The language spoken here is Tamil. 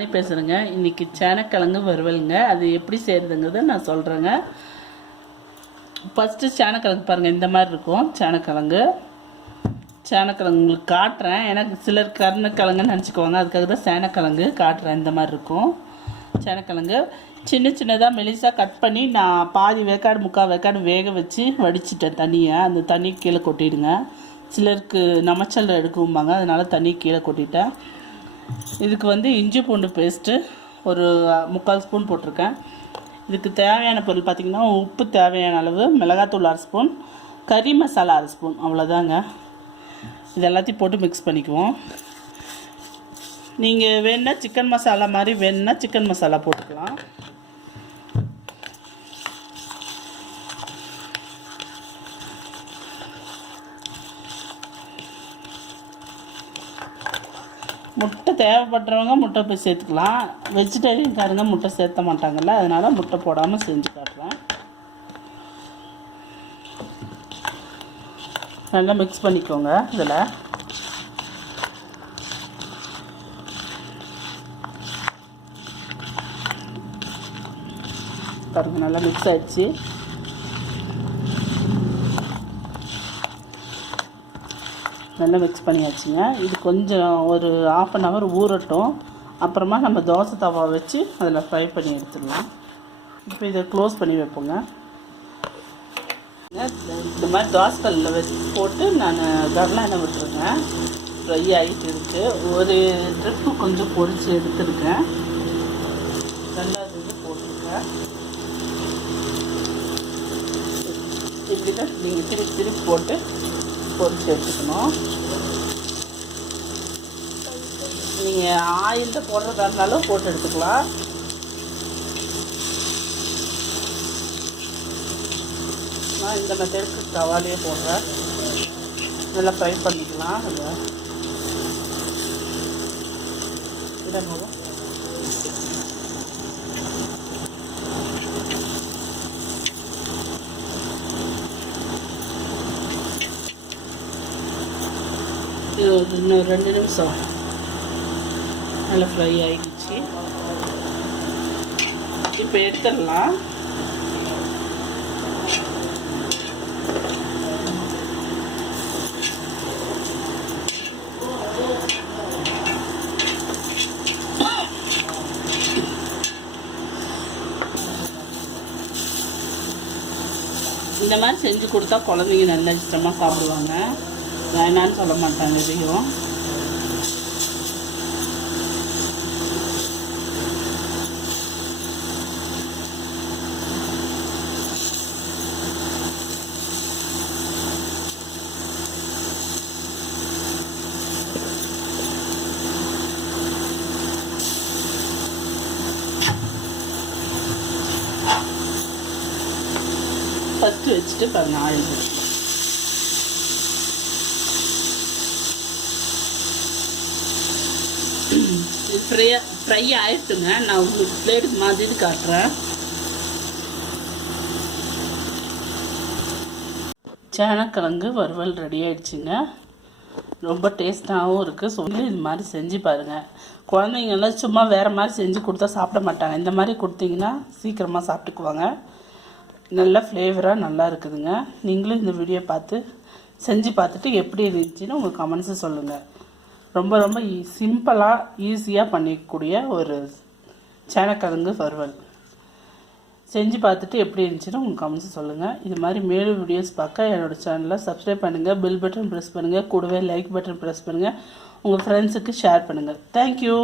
ராணி பேசுகிறேங்க. இன்றைக்கி சேனக்கிழங்கு வறுவலுங்க. அது எப்படி செய்கிறதுங்கிறத நான் சொல்கிறேங்க. ஃபஸ்ட்டு சேனக்கிழங்கு பாருங்கள், இந்த மாதிரி இருக்கும் சேனக்கிழங்கு. சேனக்கிழங்கு உங்களுக்கு காட்டுறேன். எனக்கு சிலர் கருணக்கிழங்குன்னு நினச்சிக்குவாங்க, அதுக்காக தான் சேனக்கிழங்கு காட்டுறேன். இந்த மாதிரி இருக்கும் சேனக்கிழங்கு. சின்ன சின்னதாக மெலிசாக கட் பண்ணி நான் பாதி வேக்காடு முக்கால் வேக்காடு வேக வச்சு வடிச்சிட்டேன் தண்ணியை. அந்த தண்ணி கீழே கொட்டிடுங்க. சிலருக்கு நமச்சல் எடுக்கும்பாங்க, அதனால் தண்ணி கீழே கொட்டிட்டேன். இதுக்கு இஞ்சி பூண்டு பேஸ்ட்டு ஒரு 3/4 ஸ்பூன் போட்டிருக்கேன். இதுக்கு தேவையான பொருள் பார்த்திங்கன்னா, உப்பு தேவையான அளவு, மிளகாத்தூள் 1/2 ஸ்பூன், கறி மசாலா 1/2 ஸ்பூன், அவ்வளோதாங்க. இது எல்லாத்தையும் போட்டு மிக்ஸ் பண்ணிக்குவோம். நீங்கள் வேணுன்னா சிக்கன் மசாலா மாதிரி வேணுன்னா சிக்கன் மசாலா போட்டுக்கலாம். முட்டை தேவைப்படுறவங்க முட்டை போய் சேர்த்துக்கலாம். வெஜிடேரியன்காரங்க முட்டை சேர்த்த மாட்டாங்கல்ல, அதனால் முட்டை போடாமல் செஞ்சு காட்டுறேன். நல்லா மிக்ஸ் பண்ணிக்கோங்க. இதில் பாருங்கள், நல்லா மிக்ஸ் ஆகிடுச்சு. நல்லா மிக்ஸ் பண்ணியாச்சுங்க. இது கொஞ்சம் ஒரு 1/2 hour ஊறட்டும். அப்புறமா நம்ம தோசை தவா வச்சு அதில் ஃப்ரை பண்ணி எடுத்துடலாம். இப்போ இதை க்ளோஸ் பண்ணி வைப்போங்க. இந்த மாதிரி தோசைக்கல்லில் வச்சு போட்டு நான் கடலை எண்ணெய் விட்டுருக்கேன். ஃப்ரை ஆகிட்டு இருக்குது. ஒரு ட்ரிப்பு கொஞ்சம் பொரிச்சு எடுத்துருக்கேன். நல்லா இது போட்டிருக்கேன். இப்படி தான் நீங்கள் திருப்பி திருப்பி போட்டு பொரிச்சு எடுத்துக்கணும். நீங்கள் ஆயிலில் போடுறதா இருந்தாலும் போட்டு எடுத்துக்கலாம். நான் இந்த மெத்தடுக்கு தவாலையே போடுறேன். நல்லா ஃப்ரை பண்ணிக்கலாம். அதை இடமும் இன்னும் 2 நிமிஷம் நல்லா ஃப்ரை ஆகிடுச்சு. இப்போ எடுத்துடலாம். இந்த மாதிரி செஞ்சு கொடுத்தா குழந்தைங்க நல்லா இஷ்டமாக சாப்பிடுவாங்க. வேணான்னு சொல்ல மாட்டாங்க. இதையும் ஃபஸ்ட்டு வச்சுட்டு பாருங்கள், ஆயில் வச்சு ஃப்ரை ஆகிடுச்சுங்க. நான் உங்களுக்கு பிளேட்டுக்கு மாதிரி காட்டுறேன். சேனக்கிழங்கு வறுவல் ரெடி ஆகிடுச்சுங்க. ரொம்ப டேஸ்ட்டாகவும் இருக்குது. சொல்லி இது மாதிரி செஞ்சு பாருங்கள். குழந்தைங்கெல்லாம் சும்மா வேறு மாதிரி செஞ்சு கொடுத்தா சாப்பிட மாட்டாங்க. இந்த மாதிரி கொடுத்தீங்கன்னா சீக்கிரமாக சாப்பிட்டுக்குவாங்க. நல்ல ஃப்ளேவராக நல்லா இருக்குதுங்க. நீங்களும் இந்த வீடியோ பார்த்து செஞ்சு பார்த்துட்டு எப்படி இருந்துச்சுன்னு உங்கள் கமெண்ட்ஸை சொல்லுங்கள். ரொம்ப ரொம்ப சிம்பிளாக ஈஸியாக பண்ணிக்கக்கூடிய ஒரு சேனக்கிழங்கு வறுவல். செஞ்சு பார்த்துட்டு எப்படி இருந்துச்சுன்னு உங்கள் கமெண்ட்ஸ் சொல்லுங்கள். இது மாதிரி மேலும் வீடியோஸ் பார்க்க என்னோடய சேனலை சப்ஸ்கிரைப் பண்ணுங்கள், பெல் பட்டன் ப்ரெஸ் பண்ணுங்கள், கூடவே லைக் பட்டன் ப்ரெஸ் பண்ணுங்கள், உங்கள் ஃப்ரெண்ட்ஸுக்கு ஷேர் பண்ணுங்கள். தேங்க்யூ.